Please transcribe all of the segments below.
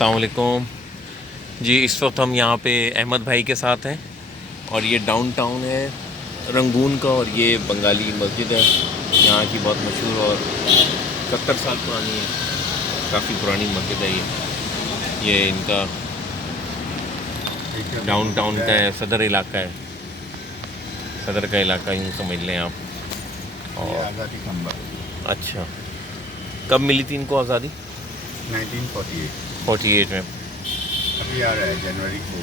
अस्सलाम वालेकुम जी। इस वक्त हम यहाँ पे अहमद भाई के साथ हैं और ये डाउनटाउन है रंगून का और ये बंगाली मस्जिद है यहाँ की, बहुत मशहूर और 70 साल पुरानी है। काफ़ी पुरानी मस्जिद है ये इनका डाउनटाउन का है, सदर इलाका है, सदर का इलाका यूँ समझ लें आप। और आज़ादी खंबा अच्छा, कब मिली थी इनको आज़ादी? 1948 48 में। अभी आ रहा है जनवरी को।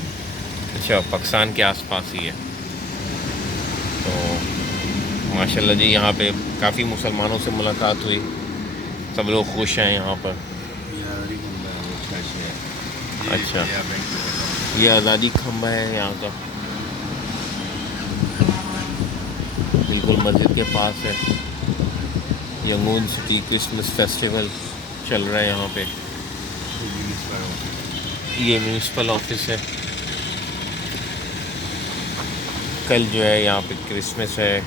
अच्छा, पाकिस्तान के आसपास ही है। तो माशाल्लाह जी, यहाँ पे काफ़ी मुसलमानों से मुलाकात हुई, सब लोग खुश हैं यहाँ पर। अच्छा, ये आज़ादी खंबा है यहाँ का, बिल्कुल मस्जिद के पास है। यंगून सिटी क्रिसमस फेस्टिवल चल रहा है यहाँ पे। ये म्यूनसिपल ऑफिस है। कल जो है यहाँ पे क्रिसमस है,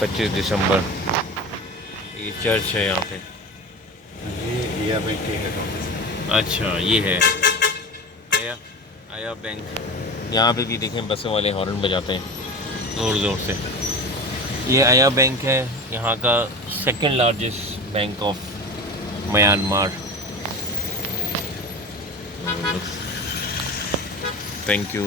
25 दिसंबर। ये चर्च है यहाँ पे। ये बैंक के हेड ऑफिस है। अच्छा, ये है आया बैंक। यहाँ पे भी देखें बसों वाले हॉर्न बजाते हैं ज़ोर ज़ोर से। ये आया बैंक है, यहाँ का second largest bank of Myanmar. Thank you.